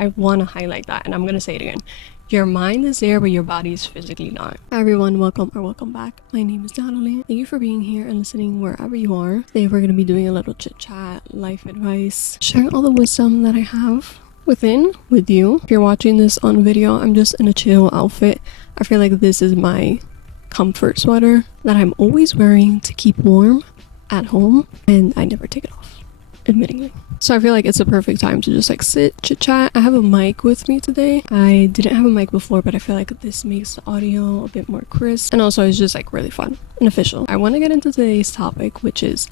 I want to highlight that, and I'm going to say it again. Your mind is there, but your body is physically not. Hi everyone, welcome back. My name is Natalie. Thank you for being here and listening wherever you are. Today we're going to be doing a little chit chat, life advice, sharing all the wisdom that I have with you. If you're watching this on video, I'm just in a chill outfit. I feel like this is my comfort sweater that I'm always wearing to keep warm at home, and I never take it off, admittingly. So I feel like it's a perfect time to just like sit, chit chat. I have a mic with me today. I didn't have a mic before, but I feel like this makes the audio a bit more crisp, and also it's just like really fun and official. I want to get into today's topic, which is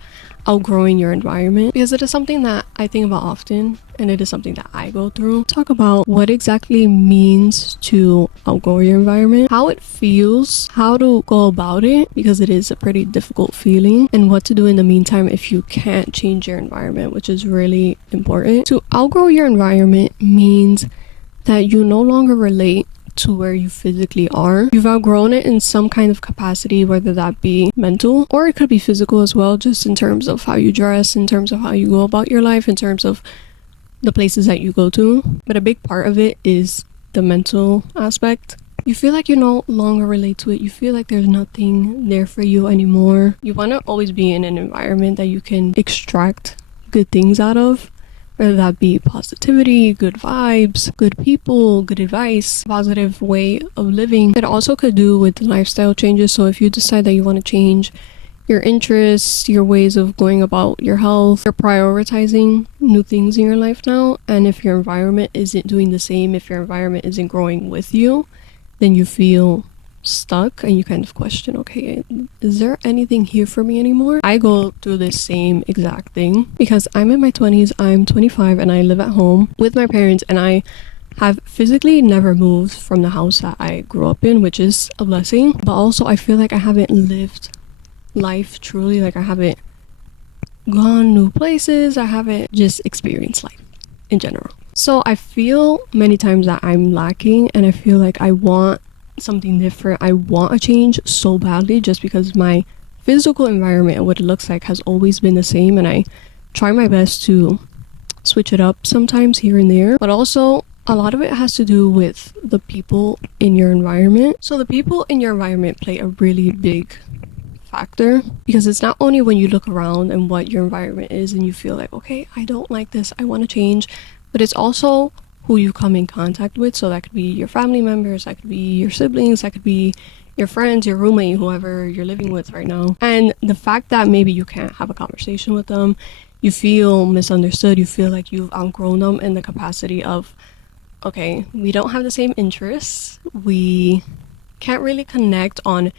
outgrowing your environment, because it is something that I think about often, and it is something that I go through. Talk about what exactly means to outgrow your environment, how it feels, how to go about it, because it is a pretty difficult feeling, and what to do in the meantime if you can't change your environment, which is really important. To outgrow your environment means that you no longer relate to where you physically are. You've outgrown it in some kind of capacity, whether that be mental or it could be physical as well, just in terms of how you dress, in terms of how you go about your life, in terms of the places that you go to. But a big part of it is the mental aspect. You feel like you no longer relate to it. You feel like there's nothing there for you anymore. You want to always be in an environment that you can extract good things out of, whether that be positivity, good vibes, good people, good advice, positive way of living. It also could do with lifestyle changes. So if you decide that you want to change your interests, your ways of going about your health, you're prioritizing new things in your life now, and if your environment isn't doing the same, if your environment isn't growing with you, then you feel stuck and you kind of question, okay, is there anything here for me anymore? I go through this same exact thing because I'm in my 20s, I'm 25, and I live at home with my parents, and I have physically never moved from the house that I grew up in, which is a blessing, but also I feel like I haven't lived life truly. Like I haven't gone new places, I haven't just experienced life in general. So I feel many times that I'm lacking, and I feel like I want something different. I want a change so badly, just because my physical environment and what it looks like has always been the same, and I try my best to switch it up sometimes here and there. But also a lot of it has to do with the people in your environment. So the people in your environment play a really big factor, because it's not only when you look around and what your environment is and you feel like, okay, I don't like this, I want to change, but it's also who you come in contact with. So that could be your family members, that could be your siblings, that could be your friends, your roommate, whoever you're living with right now. And the fact that maybe you can't have a conversation with them, you feel misunderstood, you feel like you've outgrown them in the capacity of, okay, we don't have the same interests, we can't really connect on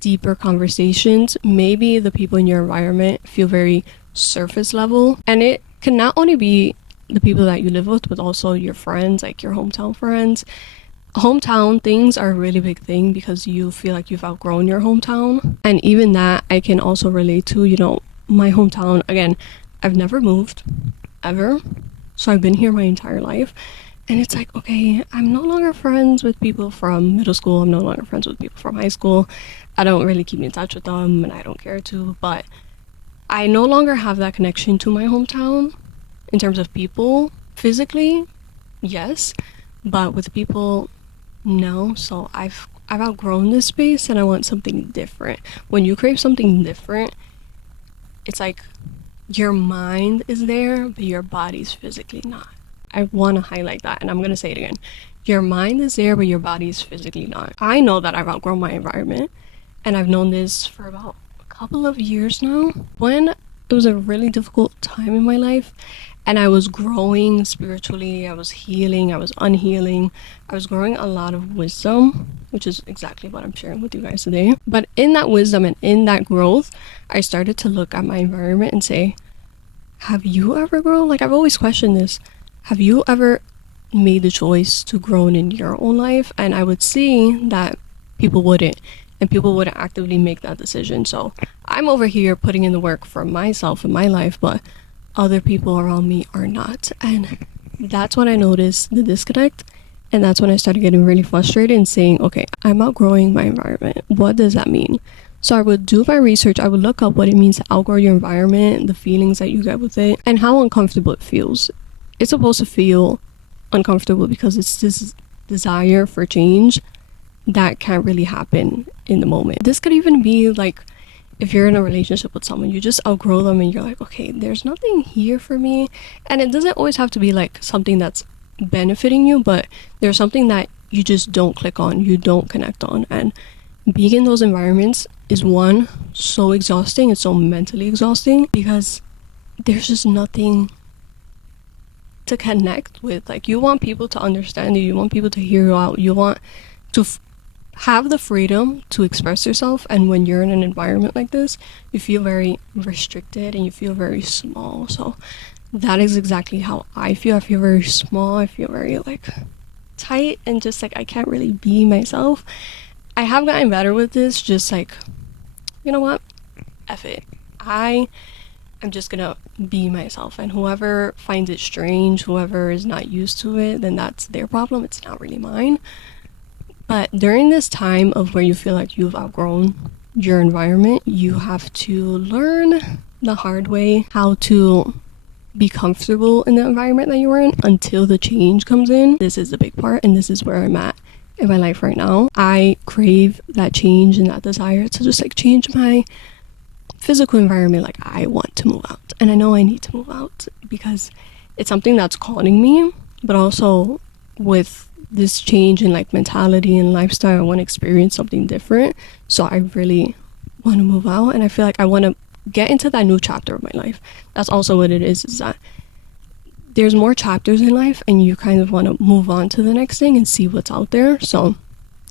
deeper conversations. Maybe the people in your environment feel very surface level, and it can not only be the people that you live with, but also your friends, like your hometown friends. Hometown things are a really big thing because you feel like you've outgrown your hometown, and even that I can also relate to. You know, my hometown, again, I've never moved ever, so I've been here my entire life, and it's like, okay, I'm no longer friends with people from middle school, I'm no longer friends with people from high school, I don't really keep in touch with them, and I don't care to, but I no longer have that connection to my hometown. In terms of people, physically, yes, but with people, no. So I've outgrown this space, and I want something different. When you crave something different, it's like your mind is there, but your body's physically not. I want to highlight that, and I'm going to say it again. Your mind is there, but your body is physically not. I know that I've outgrown my environment, and I've known this for about a couple of years now. When it was a really difficult time in my life, and I was growing spiritually, I was healing, I was unhealing, I was growing a lot of wisdom, which is exactly what I'm sharing with you guys today. But in that wisdom and in that growth, I started to look at my environment and say, have you ever grown? Like, I've always questioned this. Have you ever made the choice to grow in your own life? And I would see that people wouldn't, and people wouldn't actively make that decision. So I'm over here putting in the work for myself in my life, but other people around me are not. And that's when I noticed the disconnect, and that's when I started getting really frustrated and saying, okay, I'm outgrowing my environment. What does that mean? So I would do my research, I would look up what it means to outgrow your environment, the feelings that you get with it, and how uncomfortable it feels. It's supposed to feel uncomfortable because it's this desire for change that can't really happen in the moment. This could even be like if you're in a relationship with someone, you just outgrow them and you're like, okay, there's nothing here for me. And it doesn't always have to be like something that's benefiting you, but there's something that you just don't click on, you don't connect on. And being in those environments is one, so exhausting. It's so mentally exhausting because there's just nothing to connect with. Like, you want people to understand you, you want people to hear you out, you want to have the freedom to express yourself. And when you're in an environment like this, you feel very restricted and you feel very small. So that is exactly how I feel. I feel very small, I feel very like tight, and just like I can't really be myself. I have gotten better with this, just like, you know what, F it, I'm just gonna be myself, and whoever finds it strange, whoever is not used to it, then that's their problem, it's not really mine. But during this time of where you feel like you've outgrown your environment, you have to learn the hard way how to be comfortable in the environment that you were in until the change comes in. This is the big part, and this is where I'm at in my life right now. I crave that change and that desire to just like change my physical environment. Like, I want to move out, and I know I need to move out because it's something that's calling me. But also with this change in like mentality and lifestyle, I want to experience something different. So I really want to move out, and I feel like I want to get into that new chapter of my life. That's also what it is that there's more chapters in life, and you kind of want to move on to the next thing and see what's out there. So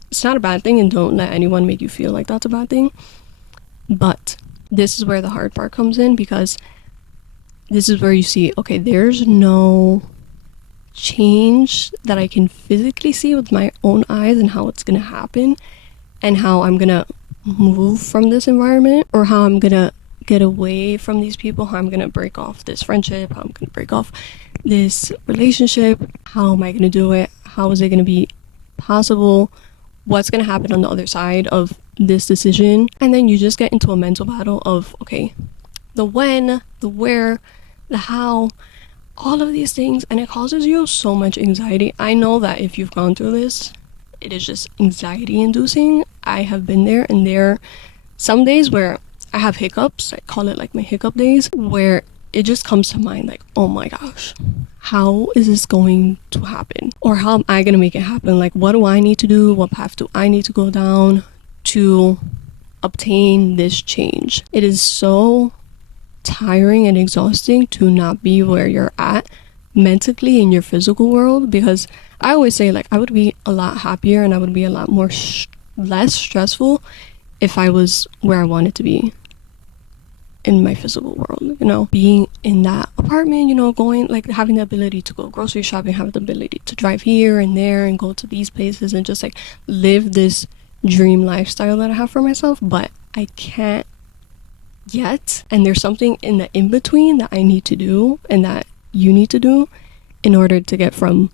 it's not a bad thing, and don't let anyone make you feel like that's a bad thing. But this is where the hard part comes in, because this is where you see, okay, there's no change that I can physically see with my own eyes, and how it's gonna happen, and how I'm gonna move from this environment, or how I'm gonna get away from these people, how I'm gonna break off this friendship, how I'm gonna break off this relationship. How am I gonna do it? How is it gonna be possible? What's gonna happen on the other side of this decision? And then you just get into a mental battle of, okay, the when, the where, the how, all of these things, and it causes you so much anxiety. I know that if you've gone through this, it is just anxiety inducing. I have been there, and there are some days where I have hiccups. I call it like my hiccup days, where it just comes to mind like, oh my gosh, how is this going to happen? Or how am I gonna make it happen? Like, what do I need to do? What path do I need to go down to obtain this change? It is so tiring and exhausting to not be where you're at mentally in your physical world, because I always say, like, I would be a lot happier and I would be a lot more less stressful if I was where I wanted to be in my physical world, you know, being in that apartment, you know, going, like, having the ability to go grocery shopping, have the ability to drive here and there and go to these places and just like live this dream lifestyle that I have for myself. But I can't yet, and there's something in the in-between that I need to do and that you need to do in order to get from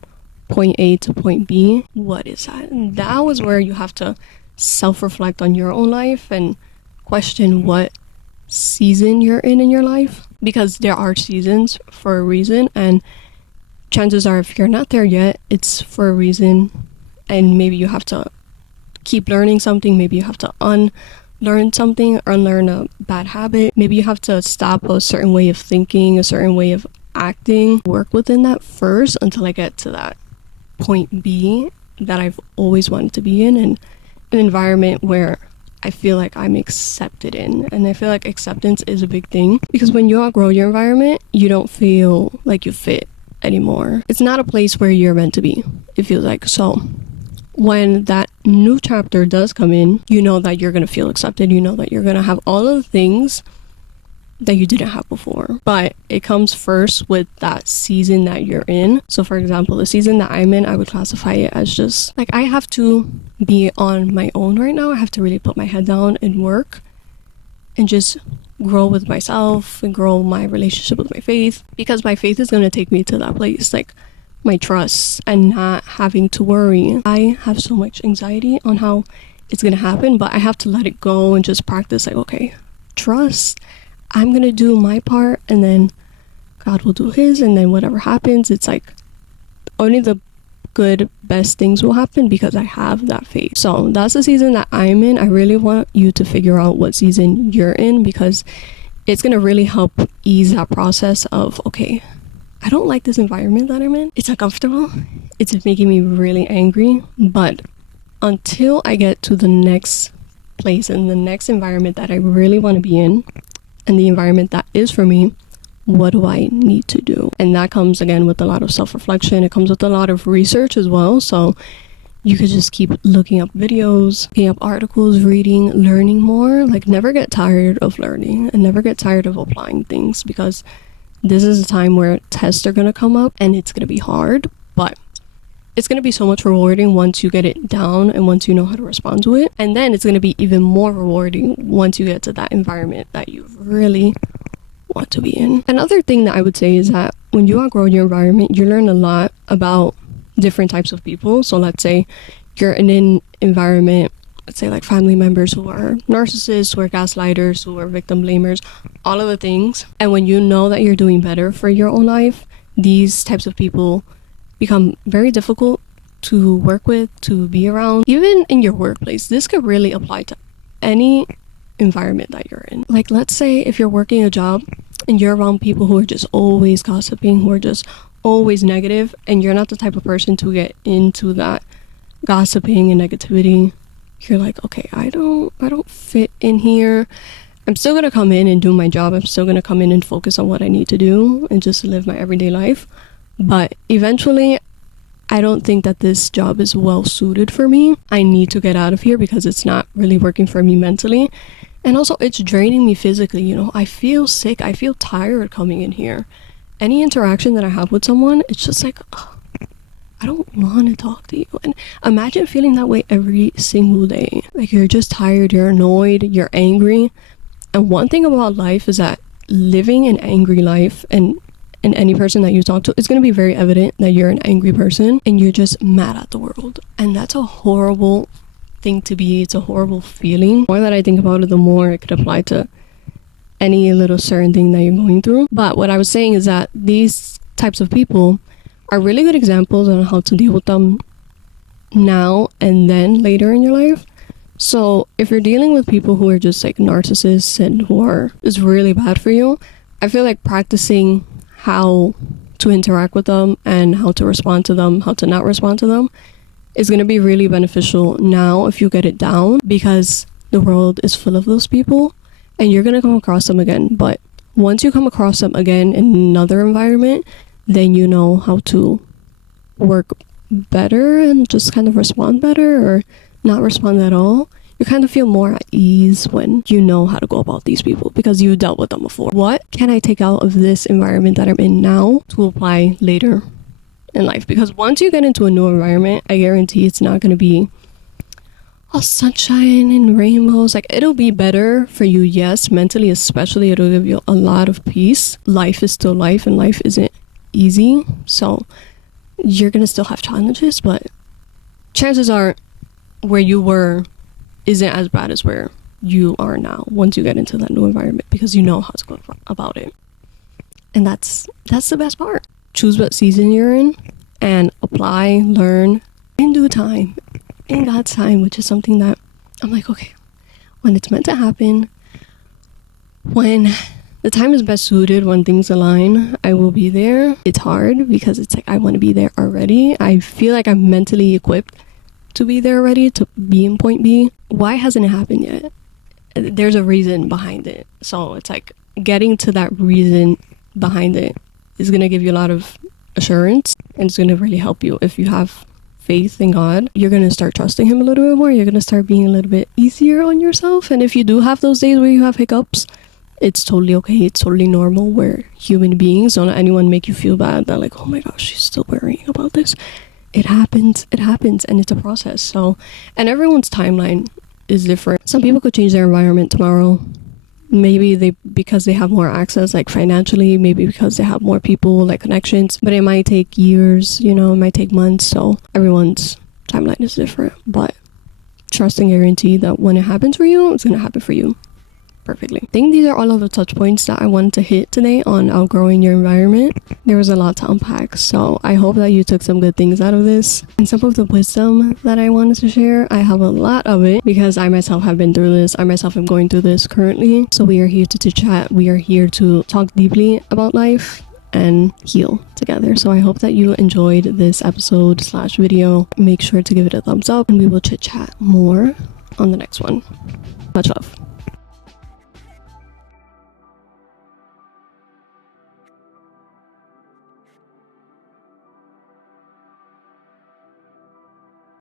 point A to point B. What is that? And that was where you have to self-reflect on your own life and question what season you're in your life, because there are seasons for a reason, and chances are if you're not there yet, it's for a reason. And maybe you have to keep learning something, maybe you have to unlearn something, or unlearn a bad habit, maybe you have to stop a certain way of thinking, a certain way of acting, work within that first until I get to that point B that I've always wanted to be in, and an environment where I feel like I'm accepted in. And I feel like acceptance is a big thing, because when you outgrow your environment, you don't feel like you fit anymore. It's not a place where you're meant to be, it feels like. So when that new chapter does come in, you know that you're gonna feel accepted, you know that you're gonna have all of the things that you didn't have before. But it comes first with that season that you're in. So for example, the season that I'm in, I would classify it as just like, I have to be on my own right now. I have to really put my head down and work and just grow with myself and grow my relationship with my faith, because my faith is going to take me to that place, like my trust, and not having to worry. I have so much anxiety on how it's going to happen, but I have to let it go and just practice, like, okay, trust, I'm going to do my part, and then God will do his, and then whatever happens, it's like, only the good, best things will happen because I have that faith. So that's the season that I'm in. I really want you to figure out what season you're in, because it's going to really help ease that process of, okay, I don't like this environment that I'm in. It's uncomfortable. It's making me really angry. But until I get to the next place and the next environment that I really want to be in, and the environment that is for me, what do I need to do? And that comes again with a lot of self-reflection. It comes with a lot of research as well. So you could just keep looking up videos, looking up articles, reading, learning more. Like, never get tired of learning and never get tired of applying things, because this is a time where tests are going to come up and it's going to be hard, but it's going to be so much rewarding once you get it down and once you know how to respond to it. And then it's going to be even more rewarding once you get to that environment that you really want to be in. Another thing that I would say is that when you outgrow your environment, you learn a lot about different types of people. So let's say you're in an environment, let's say like family members who are narcissists, who are gaslighters, who are victim blamers, all of the things. And when you know that you're doing better for your own life, these types of people become very difficult to work with, to be around. Even in your workplace, this could really apply to any environment that you're in. Like, let's say if you're working a job and you're around people who are just always gossiping, who are just always negative, and you're not the type of person to get into that gossiping and negativity. You're like, okay, I don't fit in here. I'm still gonna come in and do my job. I'm still gonna come in and focus on what I need to do and just live my everyday life. But eventually, I don't think that this job is well suited for me. I need to get out of here because it's not really working for me mentally. And also, it's draining me physically. You know, I feel sick. I feel tired coming in here. Any interaction that I have with someone, it's just like, oh, I don't want to talk to you. And imagine feeling that way every single day. Like, you're just tired, you're annoyed, you're angry. And one thing about life is that living an angry life, and any person that you talk to, it's going to be very evident that you're an angry person and you're just mad at the world. And that's a horrible thing to be. It's a horrible feeling. The more that I think about it, the more it could apply to any little certain thing that you're going through. But what I was saying is that these types of people are really good examples on how to deal with them now and then later in your life. So if you're dealing with people who are just like narcissists and who are is really bad for you, I feel like practicing how to interact with them and how to respond to them, how to not respond to them, is going to be really beneficial now if you get it down, because the world is full of those people and you're going to come across them again. But once you come across them again in another environment, then you know how to work better and just kind of respond better or not respond at all. You kind of feel more at ease when you know how to go about these people because you dealt with them before. What can I take out of this environment that I'm in now to apply later in life? Because once you get into a new environment, I guarantee it's not going to be all sunshine and rainbows. Like, it'll be better for you, yes, mentally especially. It'll give you a lot of peace. Life is still life and life isn't easy. So you're going to still have challenges, but chances are where you were isn't as bad as where you are now once you get into that new environment, because you know how to go about it. And that's the best part. Choose what season you're in and apply, learn in due time, in God's time, which is something that I'm like, okay, when it's meant to happen, when the time is best suited, when things align, I will be there. It's hard because it's like I want to be there already. I feel like I'm mentally equipped to be there already, to be in point B. Why hasn't it happened yet? There's a reason behind it. So it's like getting to that reason behind it is going to give you a lot of assurance, and it's going to really help you. If you have faith in God, you're going to start trusting him a little bit more. You're going to start being a little bit easier on yourself. And if you do have those days where you have hiccups, it's totally okay. It's totally normal. We're human beings. Don't let anyone make you feel bad that like, oh my gosh, she's still worrying about this. It happens, and it's a process. So, and everyone's timeline is different. Some people could change their environment tomorrow. Maybe because they have more access, like financially, maybe because they have more people, like connections, but it might take years, it might take months. So everyone's timeline is different, but trust and guarantee that when it happens for you, it's going to happen for you. perfectly. I think these are all of the touch points that I wanted to hit today on outgrowing your environment. There was a lot to unpack, so I hope that you took some good things out of this. And some of the wisdom that I wanted to share, I have a lot of it because I myself have been through this. I myself am going through this currently. So we are here to chat. We are here to talk deeply about life and heal together. So I hope that you enjoyed this episode / video. Make sure to give it a thumbs up and we will chit chat more on the next one. Much love.